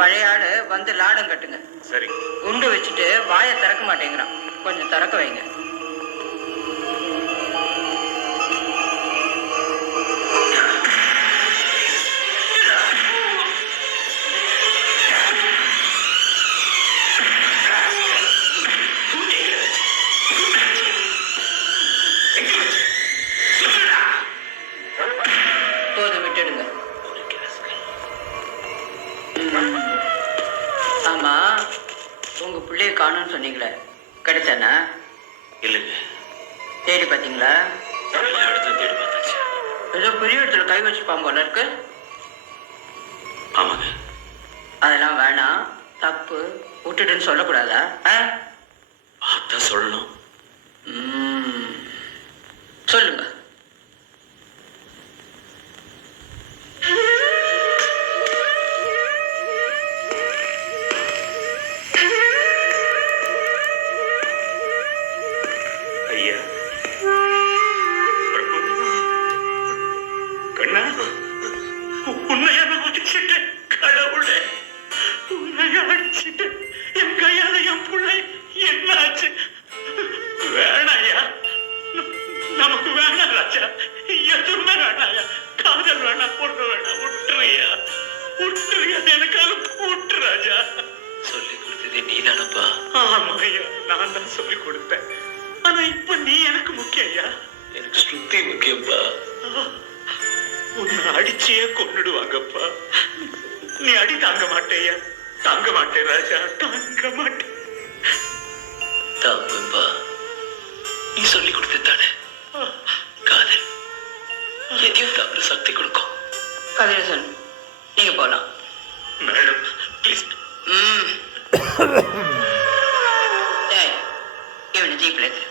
பழைய ஆளு வந்து லாடம் கட்டுங்க. சரி. குண்டு வச்சுட்டு வாயை திறக்க மாட்டேங்கிறான், கொஞ்சம் திறக்க வைங்க. போதும், விட்டுடுங்க. ஆமா, உங்க பிள்ளைய காணும்னு சொன்னீங்களே, கிடைச்சானா? இல்லைங்க. தேடி பார்த்தீங்களா? தேடி பார்த்தாச்சு. ஏதோ பெரிய இடத்துல கை வச்சுப்பாங்க போல இருக்கு. ஆமாங்க. அதெல்லாம் வேணாம், தப்பு, விட்டுடுன்னு சொல்லக்கூடாதா? அதான் சொல்லணும். சொல்லுங்க. ஐயா, கண்ணா, உன்னையான அடிச்சுட்டு கடவுளே, உன்னைய அடிச்சுட்டு என் கையால என் பிள்ளை என்னாச்சு? வேணாயா, நமக்கு வேணாம் ராஜா, எதுவுமே வேணாயா, காதல் வேணாம், பொண்ணு வேணாம், விட்டுறியா, விட்டுறியா, எனக்காக கூட்டு ராஜா. சொல்லி கொடுத்ததே நீ தானப்பா? ஆமா ஐயா, நான் தான் சொல்லி கொடுத்தேன். ஆனா இப்ப நீ எனக்கு முக்கியம் ஐயா. எனக்கு ஸ்ருதி முக்கியப்பா. உன்னை அடிச்சே கொன்னுடுவாங்கப்பா. நீ அடி தாங்க மாட்டேயா? தாங்க மாட்டேன் ராஜா, தாங்க மாட்டேன். தாங்கப்பா, நீ சொல்லி கொடுத்தானே காதல், எதையும் தாங்க சக்தி கொடுக்கும். கதிரேசன், நீங்க போலாம். Madam please. இவனை ஜீப்ல ஏத்து.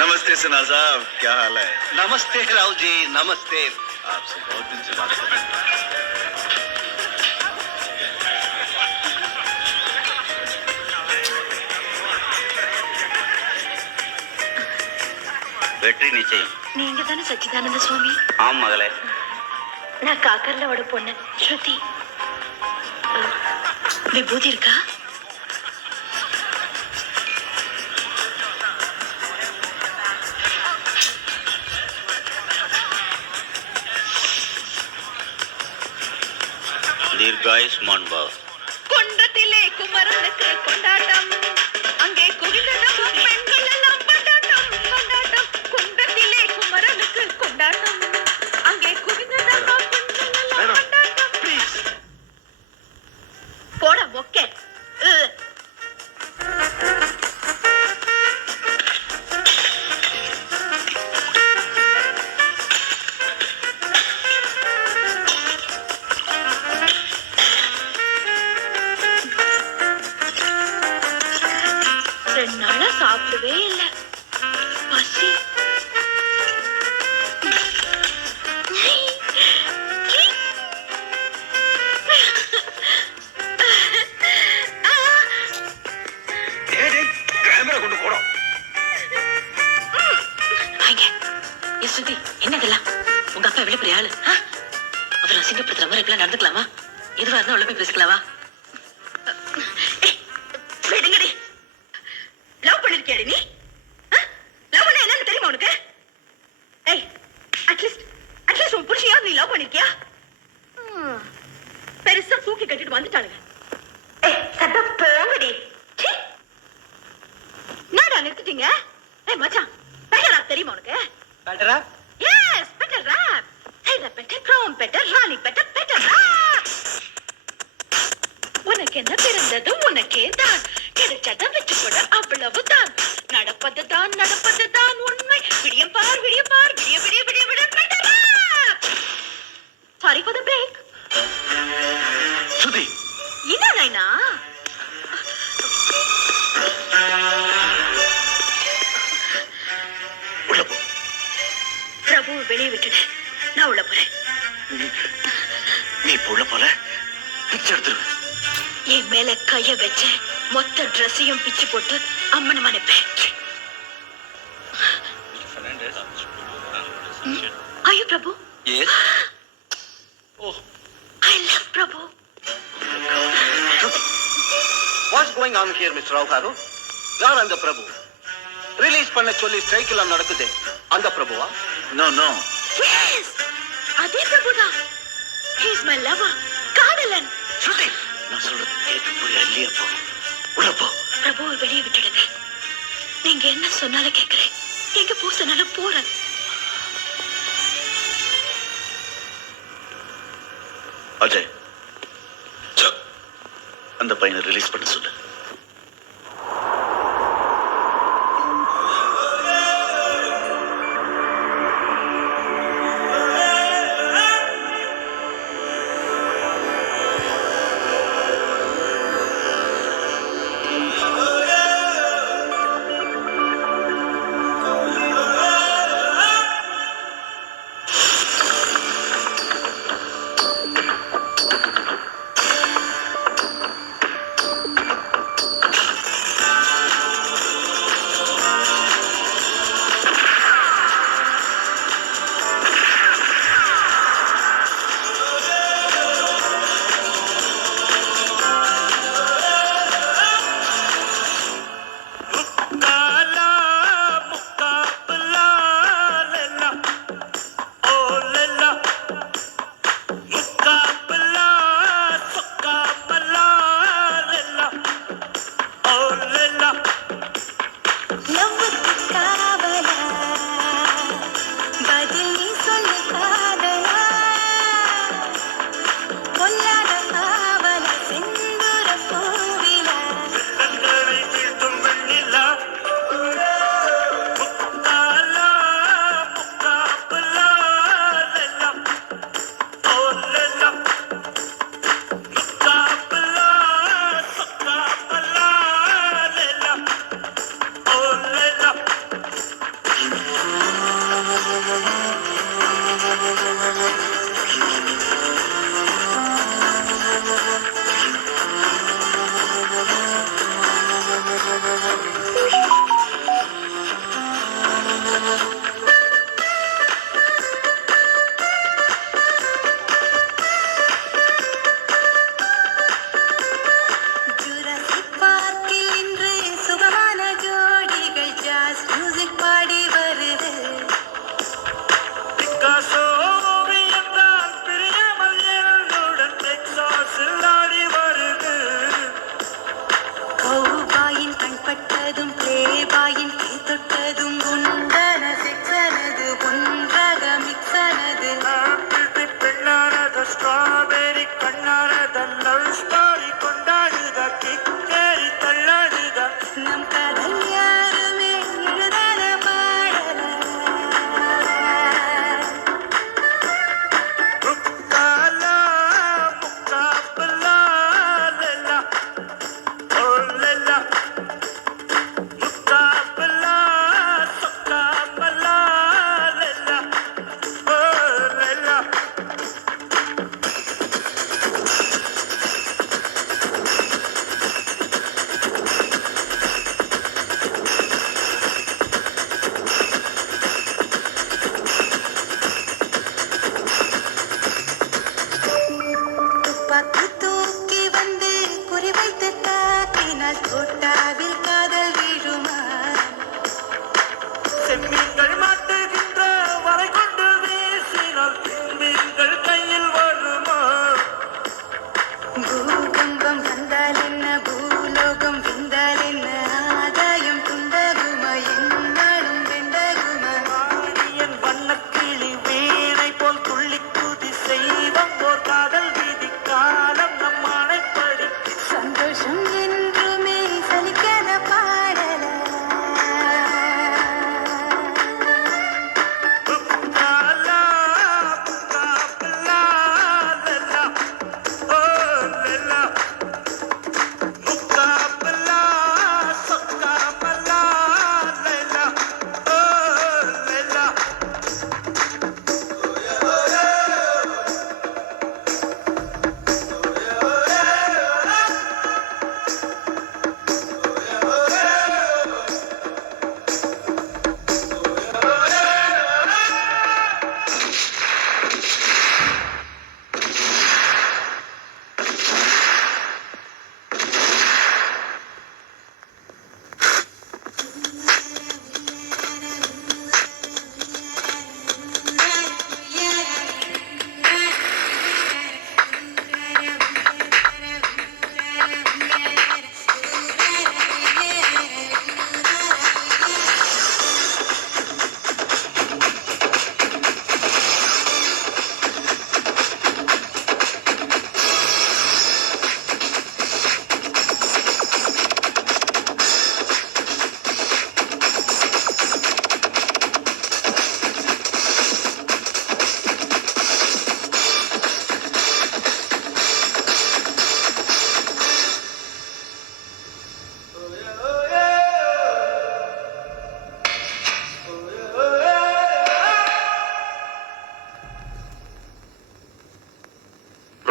नमस्ते सना साहब, क्या हाल है? नमस्ते राव जी, नमस्ते। आपसे बहुत दिन से बात कर रहे हैं। வெற்றி நிச்சயம். நீங்க தானே சச்சிதானந்த சுவாமி? ஆம் மகளே. நான் காக்கர்லோட பொண்ணு ஸ்ருதி. விபூதி இருக்கா? தீர்காயுஷ்மான் பவ. குன்றத்திலே குமரனுக்கு கொண்டாட்டம், அங்கே குவிந்ததும் பெண்கள் எல்லாம் கொண்டாட்டம் கொண்டாட்டம். குன்றத்திலே குமரனுக்கு கொண்டாட்டம், அங்கே குவிந்ததும் பெண்கள் எல்லாம் கொண்டாட்டம். போட ஒக்கே. ரெண்டு நாளா சாப்பிடவே இல்லை, பசி. கேமரா கொண்டு போடும். என்ன இதெல்லாம்? உங்க அப்பா எவ்வளவு பெரிய ஆளு? அவர் அசிங்கப்படுத்துற மாதிரி இப்பெல்லாம் நடந்துக்கலாமா? எதுவா இருந்தா உள்ள போய் பேசிக்கலாமா? விடுங்கடி. லவ் பண்ணிருக்கியாடி நீ? லவ் பண்ண என்னன்னு தெரியுமா உனக்கு? ஏய், அட்லீஸ்ட் உன் புருஷனையாவது நீ லவ் பண்ணிருக்கியா? பெருசா தூக்கி கட்டிட்டு வந்துட்டானுங்க. ஏய், சத்தா போங்கடி. என்னடா நிறுத்திட்டீங்க? ஏய் மச்சான், பெட்டர் ராப் தெரியுமா உனக்கு? Better rap? Yes, better rap. Hey, better crown, better ராணி, பெட்டர் ராப். உனக்கு என்ன பிறந்தது உனக்கே தான், கிடைச்சதை வச்சு கூட அவ்வளவுதான். நடப்பதுதான் உண்மை. விடியம் பார், விடிய விடிய விடிய விடிய பெட்டர் ராப். நான் உள்ள போறேன். நீ இப்ப உள்ள போல பிச்சை எடுத்துருவேன். என் மேல கைய வச்ச மொத்த ட்ரெஸ்ஸையும் பிச்சு போட்டு அம்மனம் அனுப்பேன். ஐயோ பிரபு, Yes. I love Prabhu. What's going on here, Mr. Raukaru? யார் அந்த பிரபு? ரிலீஸ் பண்ண சொல்லி ஸ்ட்ரைக் எல்லாம் நடக்குது. அந்த பிரபுவா? No, no. Yes, அதே பிரபுதான். He is my lover, காதலன். ஸ்ருதி, நான் சொல்றது கேட்டு புரியா இல்லையா? போ உள்ள போ. பிரபுவை வெளியே விட்டுடுங்க. நீங்க என்ன சொன்னாலும் கேட்கிறேன். எங்க போ சொன்னாலும் போறேன். அஜய், அந்த பையனை ரிலீஸ் பண்ண சொல்லு.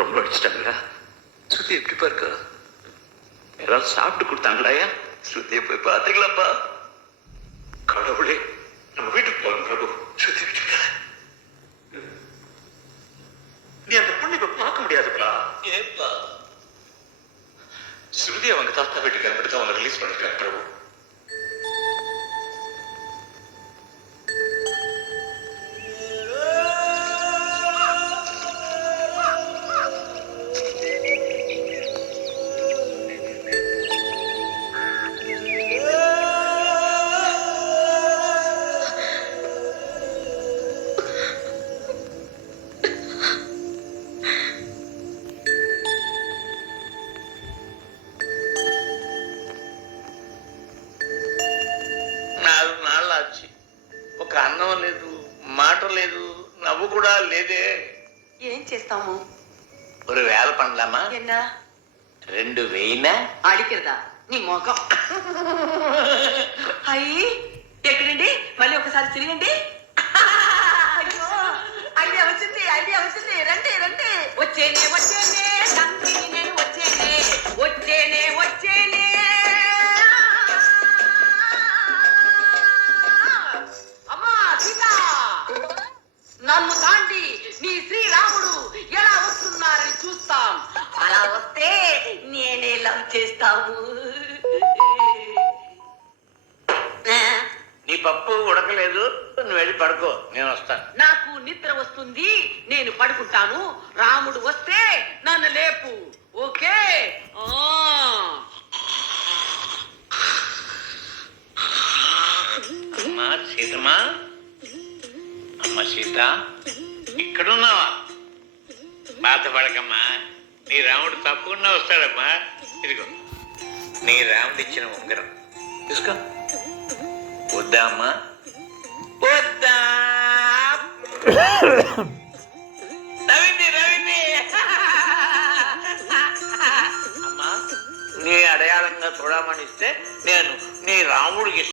ரொம்ப அடிச்சிட்டாங்களா? ஸ்ருதி எப்படி பாருக்கா? யாராவது சாப்பிட்டு கொடுத்தாங்களாயா? ஸ்ருதியை போய் பார்த்தீங்களாப்பா? கடவுளே, நம்ம வீட்டுக்கு போகலாம் பிரபு. ஸ்ருதி விட்டுட்டா. நீ அந்த பொண்ணை இப்ப பார்க்க முடியாதுப்பா. ஏப்பா? ஸ்ருதி அவங்க தாத்தா வீட்டுக்கு அனுப்பிட்டு அவங்க ரிலீஸ் பண்ணிருக்காங்க பிரபு. నాళ్ళాచి ఒక అన్నం లేదు, మాట లేదు, నవ్వు కూడా లేదే. ఏం చేస్తాము? ஒரு வேலை பண்ணலாமா? என்ன 2000 అడిగిరదా నీ మొఖం? అయ్యి ఎక్కడండి? మళ్ళీ ఒకసారి తిరిగండి. అయ్యో ఐడియా వచ్చింది, ఐడియా వచ్చింది. రండి రండి. వచ్చేనే వచ్చేనే తండ్రి నేను వచ్చేనే వచ్చేనే వచ్చేనే. అమ్మా సీత, నన్ను తాండి నీ శ్రీరాముడు ఎలా వస్తున్నారని చూస్తాం. అలా వస్తే నేనే లవ్ చేస్తాము. నీ పప్పు ఉడకలేదు, నువ్వు వెళ్ళి పడుకో, నేను వస్తాను. నాకు నిద్ర వస్తుంది, నేను పడుకుంటాను. రాముడు వస్తే నన్ను లేపు. ఓకే? అమ్మా సీతమ్మా, అమ్మ సీత, ఇక్కడున్నావా? బాధపడకమ్మా, నీ రాముడు తప్పకుండా వస్తాడమ్మా. ఇదిగో నీ రాముడు ఇచ్చిన ఉంగరం తీసుకో. వద్దా అమ్మా? వద్దా? రవిని రవిని అమ్మా, నీ అడయాళంగా చూడమని ఇస్తే నేను నీ రాముడికి